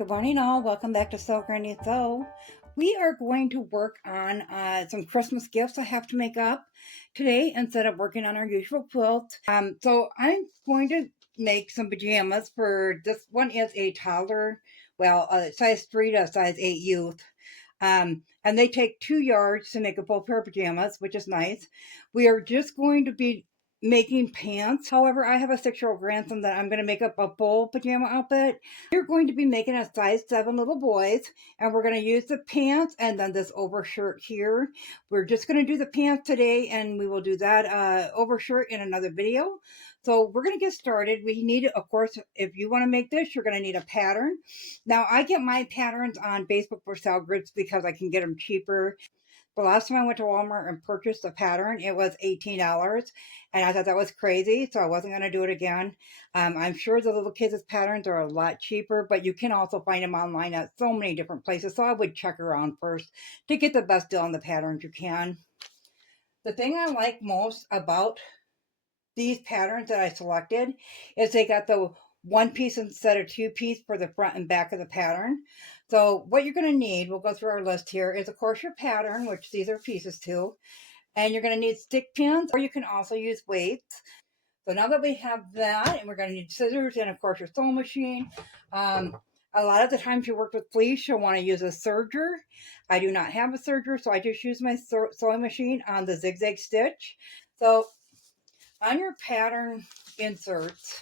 Good morning, all. Welcome back to Sew Granny Sew. We are going to work on some Christmas gifts I have to make up today instead of working on our usual quilt. So I'm going to make some pajamas for this one is a toddler, size 3 to size 8 youth. And they take 2 yards to make a full pair of pajamas, which is nice. We are just going to be making pants. However, I have a 6-year-old grandson that I'm going to make up a full pajama outfit. We're going to be making a size 7 little boys, and we're going to use the pants and then this overshirt here. We're just going to do the pants today, and we will do that overshirt in another video. So we're going to get started. We need, of course, if you want to make this, you're going to need a pattern. Now, I get my patterns on Facebook for sale grids because I can get them cheaper. The last time I went to Walmart and purchased a pattern, it was $18, and I thought that was crazy, so I wasn't going to do it again. I'm sure the little kids' patterns are a lot cheaper, but you can also find them online at so many different places, so I would check around first to get the best deal on the patterns you can. The thing I like most about these patterns that I selected is they got the one piece instead of two piece for the front and back of the pattern. So what you're going to need, we'll go through our list here, is of course your pattern, which these are pieces too. And you're going to need stick pins, or you can also use weights. So now that we have that, and we're going to need scissors and of course your sewing machine. A lot of the times you work with fleece, you'll want to use a serger. I do not have a serger, so I just use my sewing machine on the zigzag stitch. So on your pattern inserts,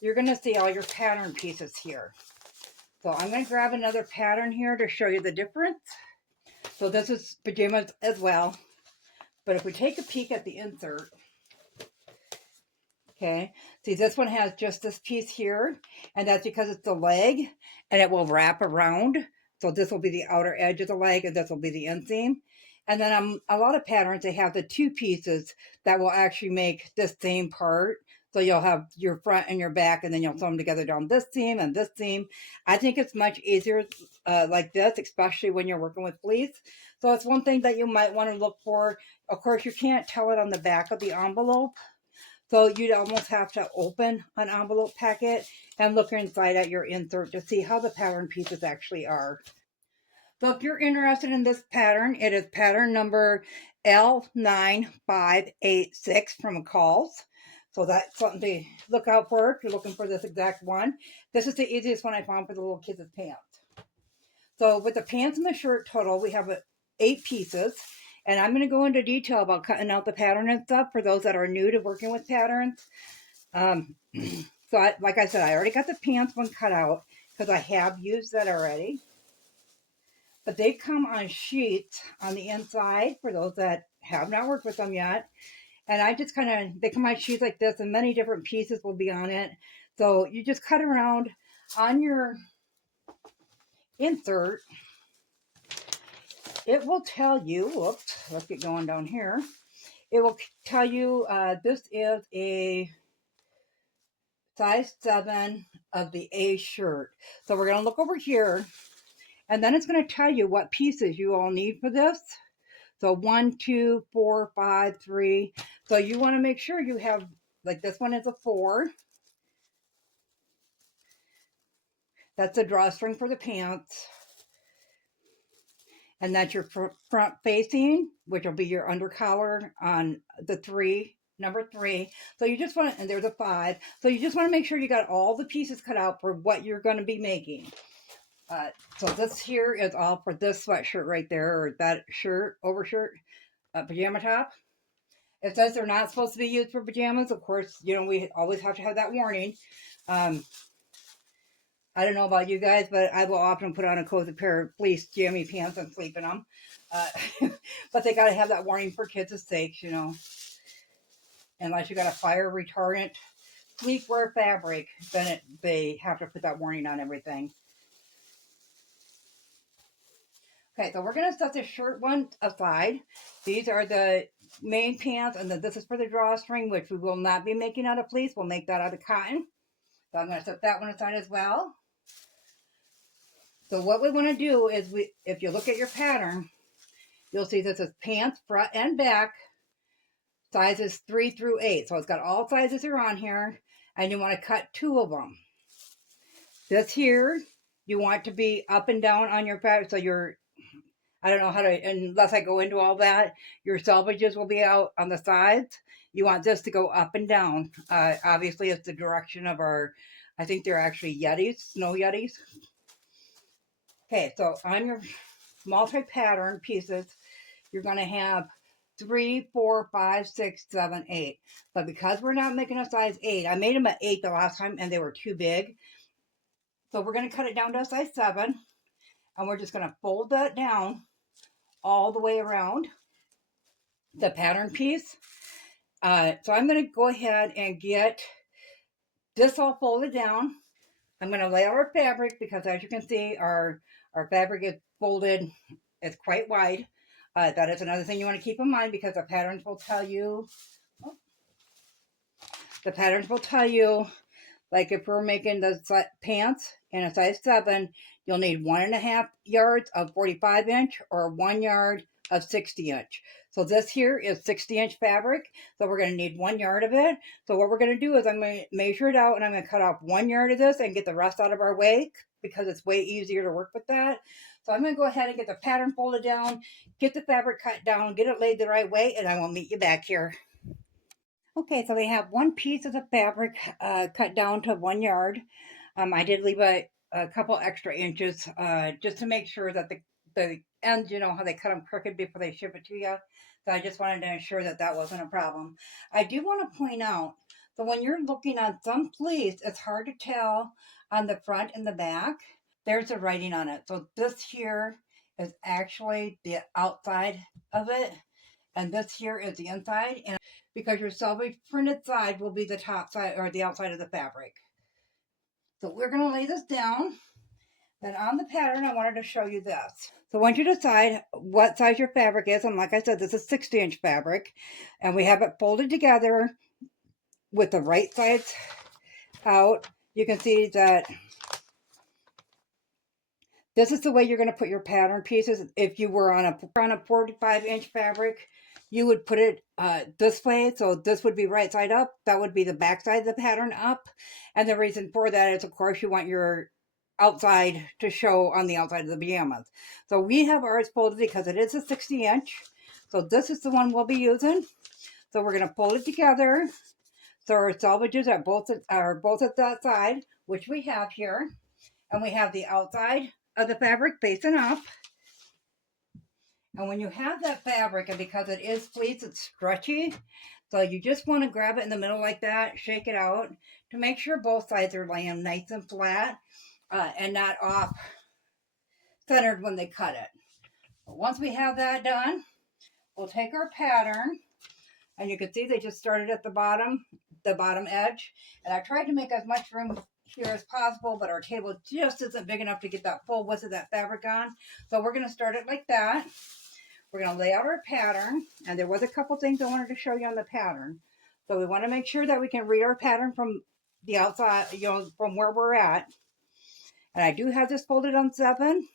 you're going to see all your pattern pieces here. So I'm going to grab another pattern here to show you the difference. So this is pajamas as well. But if we take a peek at the insert, okay, see this one has just this piece here, and that's because it's the leg, and it will wrap around. So this will be the outer edge of the leg, and this will be the inseam. And then a lot of patterns, they have the two pieces that will actually make this same part. So you'll have your front and your back, and then you'll sew them together down this seam and this seam. I think it's much easier like this, especially when you're working with fleece. So it's one thing that you might want to look for. Of course, you can't tell it on the back of the envelope. So you'd almost have to open an envelope packet and look inside at your insert to see how the pattern pieces actually are. So if you're interested in this pattern, it is pattern number L9586 from McCall's. So that's something to look out for if you're looking for this exact one. This is the easiest one I found for the little kids' pants. So with the pants and the shirt total, we have 8 pieces. And I'm going to go into detail about cutting out the pattern and stuff for those that are new to working with patterns. Like I said, I already got the pants one cut out because I have used that already. But they come on sheets on the inside for those that have not worked with them yet. And I just they come on sheets like this, and many different pieces will be on it. So you just cut around on your insert. It will tell you, whoops, let's get going down here. It will tell you this is a size 7 of the A shirt. So we're going to look over here, and then it's going to tell you what pieces you all need for this. So 1, 2, 4, 5, 3. So you want to make sure you have, like this one is a 4. That's the drawstring for the pants. And that's your front facing, which will be your undercollar on the 3, number 3. So you just want to, and there's a 5. So you just want to make sure you got all the pieces cut out for what you're going to be making. So this here is all for this sweatshirt right there, or that shirt, overshirt, pajama top. It says they're not supposed to be used for pajamas. Of course, you know, we always have to have that warning. I don't know about you guys, but I will often put on a cozy pair of fleece jammy pants and sleep in them. But they got to have that warning for kids' sake, you know. Unless you got a fire retardant sleepwear fabric, then they have to put that warning on everything. Okay, so we're going to set this shirt one aside. These are the main pants, and then this is for the drawstring, which we will not be making out of fleece. We'll make that out of cotton. So I'm going to set that one aside as well. So what we want to do is, if you look at your pattern, you'll see this is pants front and back, sizes 3 through 8. So it's got all sizes are on here, and you want to cut 2 of them. This here You want to be up and down on your fabric, so you're, I don't know how to, unless I go into all that, your selvages will be out on the sides. You want this to go up and down. Obviously, it's the direction of our, I think they're actually Yetis, snow Yetis. Okay, so on your multi-pattern pieces, you're going to have 3, 4, 5, 6, 7, 8. But because we're not making a size 8, I made them at 8 the last time and they were too big. So we're going to cut it down to a size 7. And we're just going to fold that down all the way around the pattern piece. So I'm going to go ahead and get this all folded down. I'm going to lay out our fabric because, as you can see, our fabric is folded. It's quite wide. That is another thing you want to keep in mind, because the patterns will tell you, like if we're making the pants in a size 7, you'll need 1.5 yards of 45 inch or 1 yard of 60 inch. So this here is 60 inch fabric. So we're going to need 1 yard of it. So what we're going to do is I'm going to measure it out, and I'm going to cut off 1 yard of this and get the rest out of our way, because it's way easier to work with that. So I'm going to go ahead and get the pattern folded down, get the fabric cut down, get it laid the right way, and I will meet you back here. Okay, so we have one piece of the fabric cut down to 1 yard. I did leave a couple extra inches just to make sure that the ends, you know how they cut them crooked before they ship it to you. So I just wanted to ensure that that wasn't a problem. I do want to point out that when you're looking on some fleece, it's hard to tell on the front and the back. There's a writing on it. So this here is actually the outside of it, and this here is the inside. And because your selvage printed side will be the top side or the outside of the fabric. So we're going to lay this down. Then on the pattern, I wanted to show you this. So once you decide what size your fabric is, and like I said, this is 60 inch fabric, and we have it folded together with the right sides out, you can see that this is the way you're going to put your pattern pieces. If you were on a 45 inch fabric, you would put it this way. So this would be right side up. That would be the back side of the pattern up. And the reason for that is, of course, you want your outside to show on the outside of the pajamas. So we have ours folded because it is a 60 inch. So this is the one we'll be using. So we're going to fold it together. So our selvages are both at that side, which we have here. And we have the outside of the fabric facing up. And when you have that fabric, and because it is fleece, it's stretchy, so you just want to grab it in the middle like that, shake it out to make sure both sides are laying nice and flat and not off centered when they cut it. But once we have that done, we'll take our pattern, and you can see they just started at the bottom edge, and I tried to make as much room here as possible, but our table just isn't big enough to get that full width of that fabric on. So we're going to start it like that. We're going to lay out our pattern, and there was a couple things I wanted to show you on the pattern. So we want to make sure that we can read our pattern from the outside, you know, from where we're at. And I do have this folded on 7,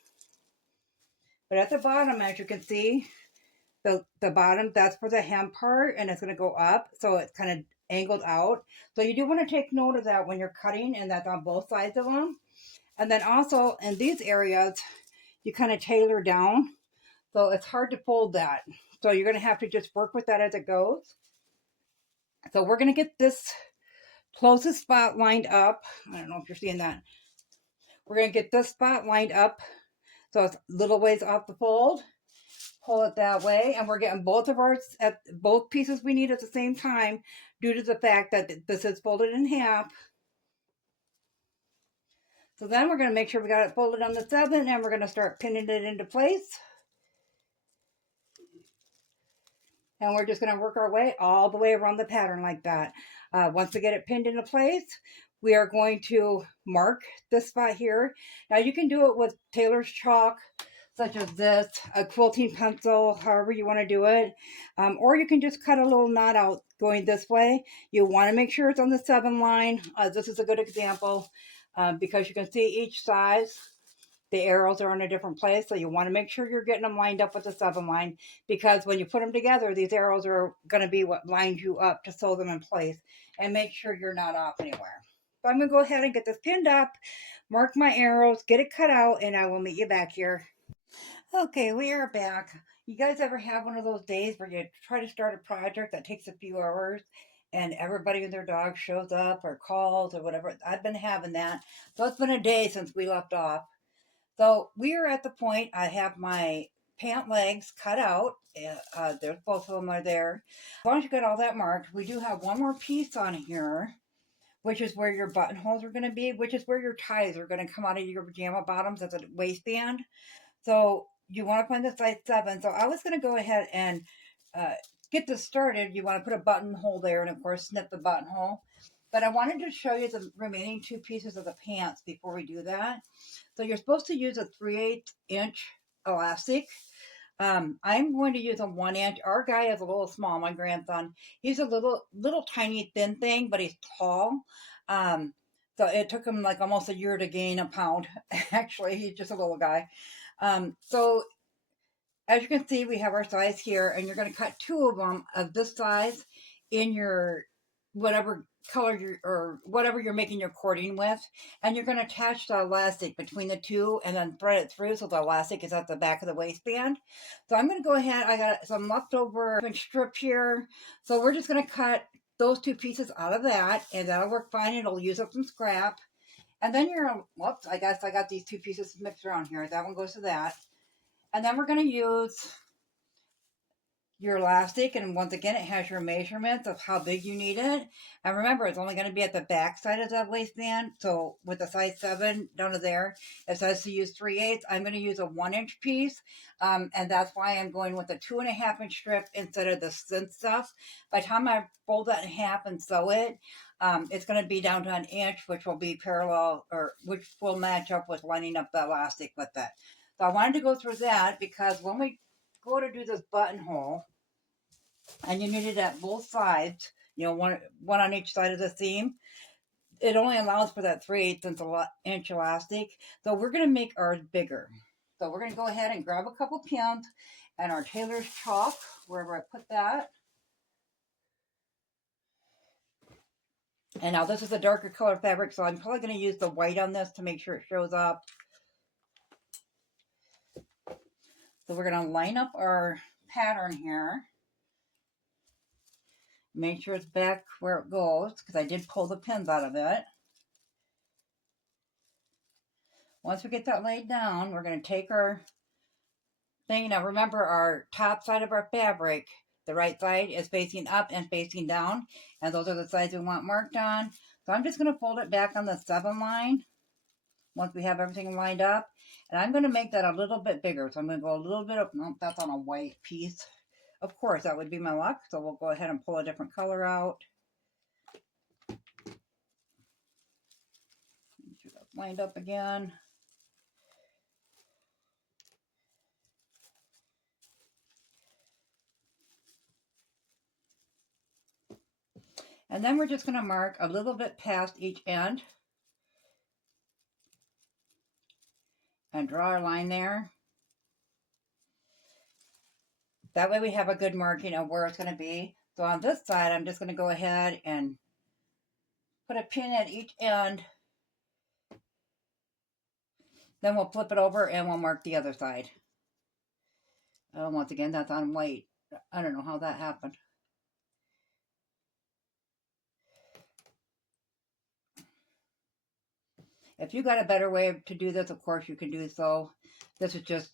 but at the bottom, as you can see, the bottom, that's for the hem part, and it's going to go up, so it's kind of angled out. So you do want to take note of that when you're cutting, and that's on both sides of them. And then also in these areas, you kind of tailor down. So it's hard to fold that. So you're going to have to just work with that as it goes. So we're going to get this closest spot lined up. I don't know if you're seeing that. We're going to get this spot lined up so it's a little ways off the fold. Pull it that way, and we're getting both of ours at both pieces we need at the same time due to the fact that this is folded in half. So then we're going to make sure we got it folded on the 7, and we're going to start pinning it into place. And we're just going to work our way all the way around the pattern like that. Once we get it pinned into place, we are going to mark this spot here. Now you can do it with tailor's chalk, such as this, a quilting pencil, however you want to do it. Or you can just cut a little knot out going this way. You want to make sure it's on the 7 line. This is a good example because you can see each size. The arrows are in a different place, so you want to make sure you're getting them lined up with the 7 line, because when you put them together, these arrows are going to be what lines you up to sew them in place, and make sure you're not off anywhere. So I'm going to go ahead and get this pinned up, mark my arrows, get it cut out, and I will meet you back here. Okay, we are back. You guys ever have one of those days where you try to start a project that takes a few hours and everybody and their dog shows up or calls or whatever? I've been having that. So it's been a day since we left off. So we are at the point, I have my pant legs cut out. There's both of them are there. As long as you got all that marked, we do have one more piece on here, which is where your buttonholes are going to be, which is where your ties are going to come out of your pajama bottoms as a waistband. So you want to find the size 7. So I was going to go ahead and uh, get this started. You want to put a buttonhole there and, of course, snip the buttonhole. But I wanted to show you the remaining 2 pieces of the pants before we do that. So you're supposed to use a 3/8 inch elastic. I'm going to use a 1 inch. Our guy is a little small, my grandson. He's a little tiny thin thing, but he's tall. So it took him like almost a year to gain a pound. Actually, he's just a little guy. So as you can see, we have our size here, and you're going to cut 2 of them of this size in your whatever color or whatever you're making your cording with, and you're going to attach the elastic between the 2 and then thread it through so the elastic is at the back of the waistband. So I'm going to go ahead. I got some leftover strip here, so we're just going to cut those 2 pieces out of that, and that'll work fine. It'll use up some scrap. And then whoops, I guess I got these 2 pieces mixed around here. That one goes to that. And then we're going to use your elastic, and once again it has your measurements of how big you need it. And remember, it's only going to be at the back side of that waistband. So with the size 7 down to there, it says to use 3/8. I'm going to use a 1 inch piece, and that's why I'm going with a 2.5 inch strip instead of the thin stuff. By the time I fold that in half and sew it, it's going to be down to 1 inch, which will be parallel, or which will match up with lining up the elastic with it. So I wanted to go through that because when we go to do this buttonhole, and you need it at both sides, one on each side of the seam, it only allows for that 3/8 inch elastic. So we're going to make ours bigger. So we're going to go ahead and grab a couple pins and our tailor's chalk, wherever I put that. And now this is a darker color fabric, so I'm probably going to use the white on this to make sure it shows up. So we're going to line up our pattern here. Make sure it's back where it goes, because I did pull the pins out of it. Once we get that laid down, we're going to take our thing. Now remember, our top side of our fabric, the right side is facing up and facing down, and those are the sides we want marked on. So I'm just going to fold it back on the 7 line once we have everything lined up. And I'm going to make that a little bit bigger. So I'm going to go a little bit of, no, that's on a white piece. Of course, that would be my luck. So we'll go ahead and pull a different color out. Make sure that's lined up again. And then we're just going to mark a little bit past each end and draw our line there. That way we have a good marking of where it's going to be. So on this side, I'm just going to go ahead and put a pin at each end. Then we'll flip it over and we'll mark the other side. Once again, that's on white. I don't know how that happened. If you got a better way to do this, of course you can do so. This is just,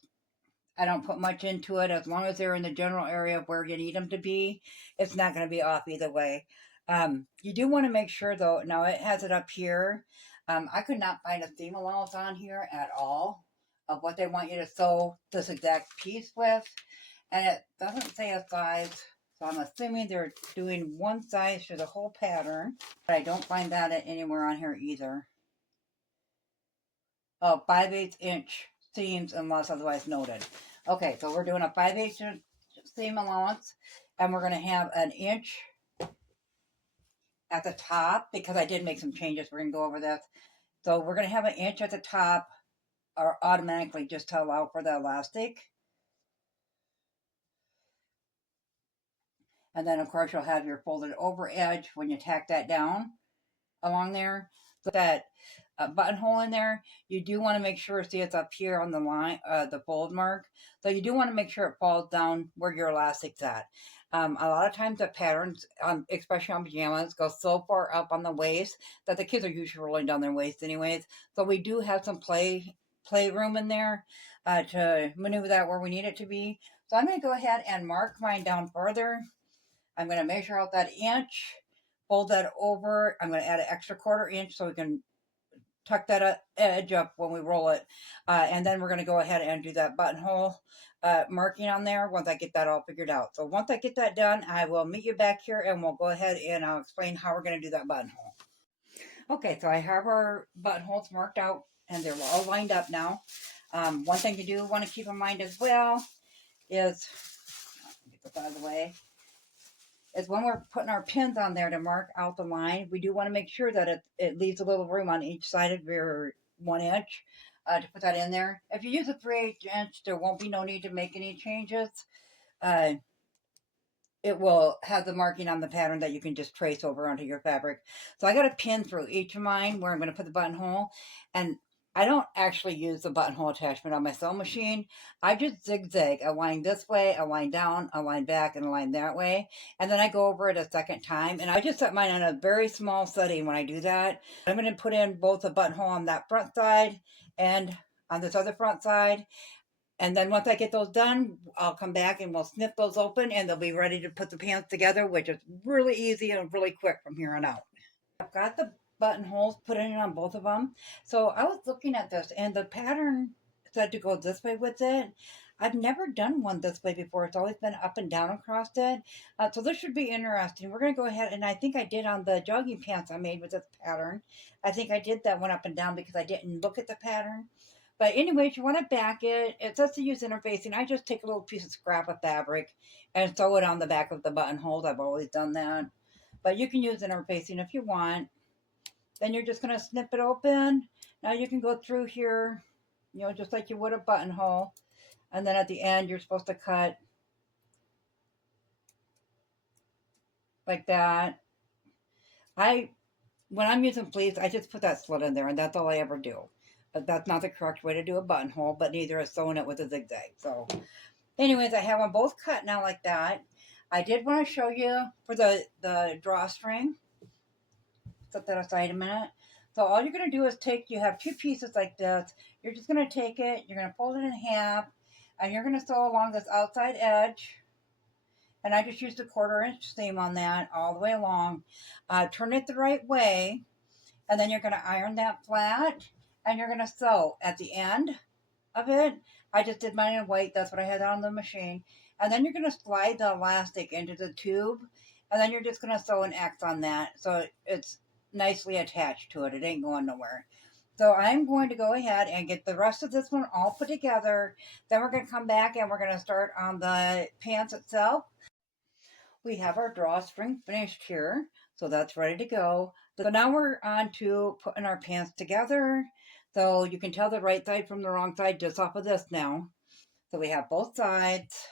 I don't put much into it. As long as they're in the general area of where you need them to be, it's not going to be off either way. You do want to make sure though, now it has it up here. I could not find a seam allowance on here at all of what they want you to sew this exact piece with. And it doesn't say a size. So I'm assuming they're doing one size for the whole pattern. But I don't find that anywhere on here either. Oh, 5/8 inch seams unless otherwise noted. Okay, so we're doing a 5/8 inch seam allowance, and we're going to have 1 inch at the top because I did make some changes. We're going to go over this. So we're going to have 1 inch at the top, or automatically just to allow for the elastic. And then of course you'll have your folded over edge when you tack that down along there. that buttonhole in there, you do want to make sure, see it's up here on the line, the fold mark. So you do want to make sure it falls down where your elastic's at. A lot of times the patterns, especially on pajamas, go so far up on the waist that the kids are usually rolling down their waist anyways. So we do have some playroom in there to maneuver that where we need it to be. So I'm going to go ahead and mark mine down further. I'm going to measure out that inch, fold that over. I'm going to add an extra 1/4 inch so we can tuck that edge up when we roll it. And then we're going to go ahead and do that buttonhole marking on there once I get that all figured out. So once I get that done, I will meet you back here and we'll go ahead and I'll explain how we're going to do that buttonhole. Okay, so I have our buttonholes marked out and they're all lined up now. One thing you do want to keep in mind as well is, get this out of the way, is when we're putting our pins on there to mark out the line, we do want to make sure that it leaves a little room on each side of your 1 inch to put that in there. If you use a 3/8 inch, there won't be no need to make any changes. It will have the marking on the pattern that you can just trace over onto your fabric. So I got a pin through each of mine where I'm going to put the buttonhole, and I don't actually use the buttonhole attachment on my sewing machine. I just zigzag a line this way, a line down, a line back, and a line that way. And then I go over it a second time. And I just set mine on a very small setting when I do that. I'm going to put in both a buttonhole on that front side and on this other front side. And then once I get those done, I'll come back and we'll snip those open and they'll be ready to put the pants together, which is really easy and really quick from here on out. I've got the buttonholes put in on both of them. So I was looking at this and the pattern said to go this way with it. I've never done one this way before. It's always been up and down across it. So this should be interesting. We're going to go ahead, and I think I did on the jogging pants I made with this pattern. I think I did that one up and down because I didn't look at the pattern. But anyways, you want to back it. It says to use interfacing. I just take a little piece of scrap of fabric and sew it on the back of the buttonholes. I've always done that. But you can use interfacing if you want. Then you're just going to snip it open. Now you can go through here, just like you would a buttonhole. And then at the end, you're supposed to cut like that. When I'm using fleece, I just put that slit in there, and that's all I ever do. But that's not the correct way to do a buttonhole, but neither is sewing it with a zigzag. So anyways, I have them both cut now like that. I did want to show you for the drawstring. Set that aside a minute. So all you're going to do is you have 2 pieces like this. You're just going to take it, you're going to fold it in half, and you're going to sew along this outside edge. And I just used a 1/4 inch seam on that all the way along. Turn it the right way, and then you're going to iron that flat, and you're going to sew at the end of it. I just did mine in white. That's what I had on the machine. And then you're going to slide the elastic into the tube, and then you're just going to sew an X on that so it's nicely attached to it. It ain't going nowhere. So I'm going to go ahead and get the rest of this one all put together. Then we're going to come back and we're going to start on the pants itself. We have our drawstring finished here, so that's ready to go. So now we're on to putting our pants together. So you can tell the right side from the wrong side just off of this now. So we have both sides.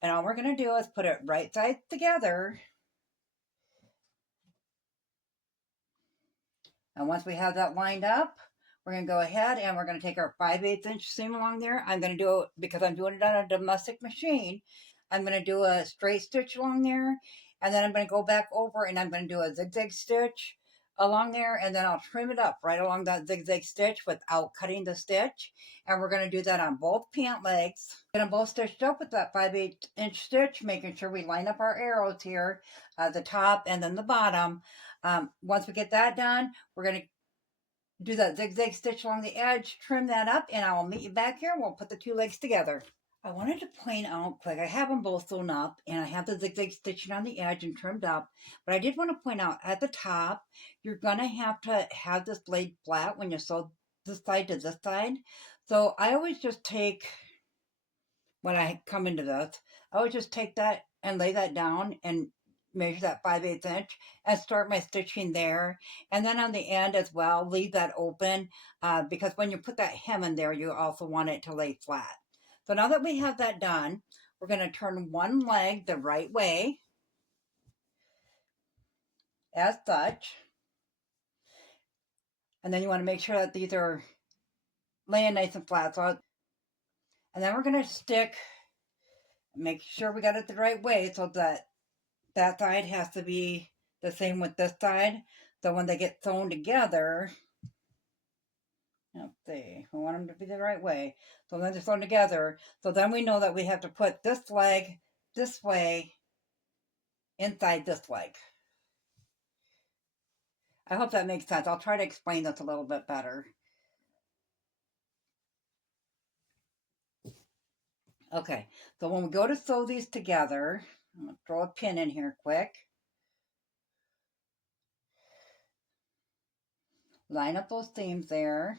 And all we're going to do is put it right sides together. And once we have that lined up, we're going to go ahead and we're going to take our 5/8 inch seam along there. I'm going to do it because I'm doing it on a domestic machine. I'm going to do a straight stitch along there, and then I'm going to go back over and I'm going to do a zigzag stitch along there, and then I'll trim it up right along that zigzag stitch without cutting the stitch. And we're going to do that on both pant legs. Get them both stitched up with that 5/8 inch stitch, making sure we line up our arrows here, the top and then the bottom. Once we get that done, we're going to do that zigzag stitch along the edge, trim that up, and I will meet you back here and we'll put the 2 legs together. I wanted to point out quick, I have them both sewn up and I have the zigzag stitching on the edge and trimmed up, but I did want to point out at the top, you're going to have this blade flat when you sew this side to this side. So I always just take, when I come into this, I always just take that and lay that down and measure that 5/8 inch and start my stitching there. And then on the end as well, leave that open because when you put that hem in there, you also want it to lay flat. So now that we have that done, we're going to turn one leg the right way, as such. And then you want to make sure that these are laying nice and flat. So, and then we're going to stick, make sure we got it the right way so that that side has to be the same with this side. So when they get sewn together, let's see, we want them to be the right way. So then they're sewn together. So then we know that we have to put this leg this way inside this leg. I hope that makes sense. I'll try to explain this a little bit better. Okay, so when we go to sew these together, I'm going to throw a pin in here quick. Line up those seams there.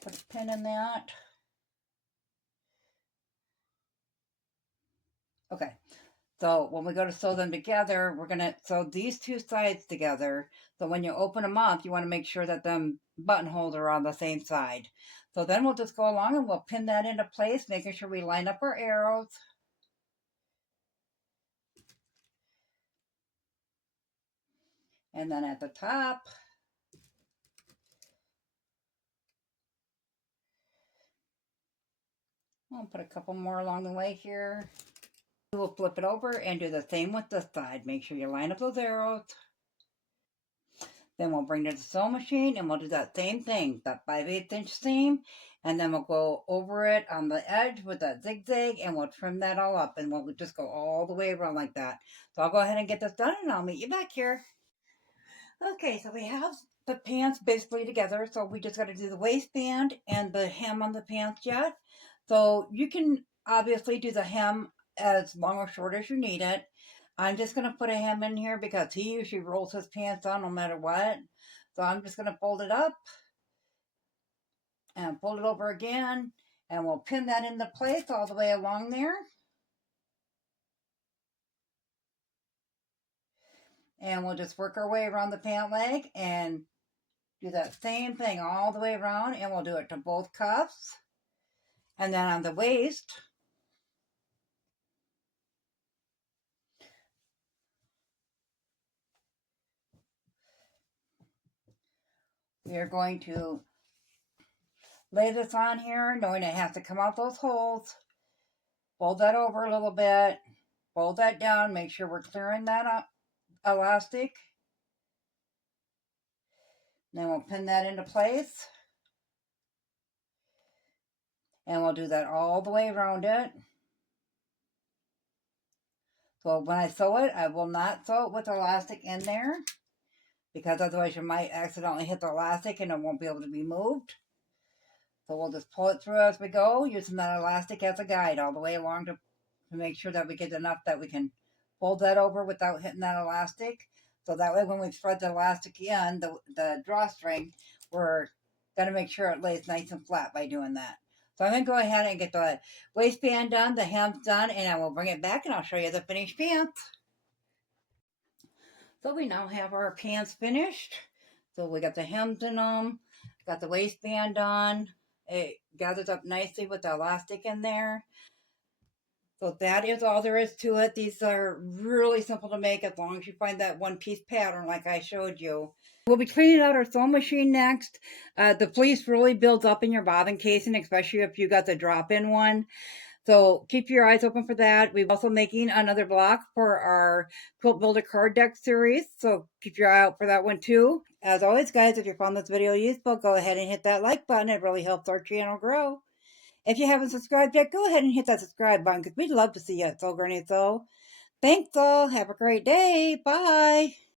Put a pin in that. Okay, so when we go to sew them together, we're going to sew these two sides together. So when you open them up, you want to make sure that them buttonholes are on the same side. So then we'll just go along and we'll pin that into place, making sure we line up our arrows. And then at the top, I'll put a couple more along the way here. We'll flip it over and do the same with this side. Make sure you line up those arrows. Then we'll bring it to the sewing machine and we'll do that same thing, that 5/8 inch seam. And then we'll go over it on the edge with that zigzag and we'll trim that all up. And we'll just go all the way around like that. So I'll go ahead and get this done and I'll meet you back here. Okay, so we have the pants basically together. So we just got to do the waistband and the hem on the pants yet. So you can obviously do the hem as long or short as you need it. I'm just going to put a hem in here because he usually rolls his pants on no matter what. So I'm just going to fold it up and fold it over again. And we'll pin that into place all the way along there. And we'll just work our way around the pant leg and do that same thing all the way around. And we'll do it to both cuffs. And then on the waist, we are going to lay this on here, knowing it has to come out those holes. Fold that over a little bit. Fold that down. Make sure we're clearing that up, elastic. Then we'll pin that into place. And we'll do that all the way around it. So when I sew it, I will not sew it with elastic in there, because otherwise you might accidentally hit the elastic and it won't be able to be moved. So we'll just pull it through as we go, using that elastic as a guide all the way along to make sure that we get enough that we can fold that over without hitting that elastic. So that way when we thread the elastic in, the drawstring, we're going to make sure it lays nice and flat by doing that. So I'm going to go ahead and get the waistband done, the hem's done, and I will bring it back and I'll show you the finished pants. So we now have our pants finished. So we got the hems in them, got the waistband on. It gathers up nicely with the elastic in there. So that is all there is to it. These are really simple to make as long as you find that one-piece pattern like I showed you. We'll be cleaning out our sewing machine next. The fleece really builds up in your bobbin casing, especially if you got the drop-in one. So keep your eyes open for that. We're also making another block for our Quilt Builder card deck series. So keep your eye out for that one too. As always, guys, if you found this video useful, go ahead and hit that like button. It really helps our channel grow. If you haven't subscribed yet, go ahead and hit that subscribe button because we'd love to see you at Sew Granny Sew. Thanks all. Have a great day. Bye.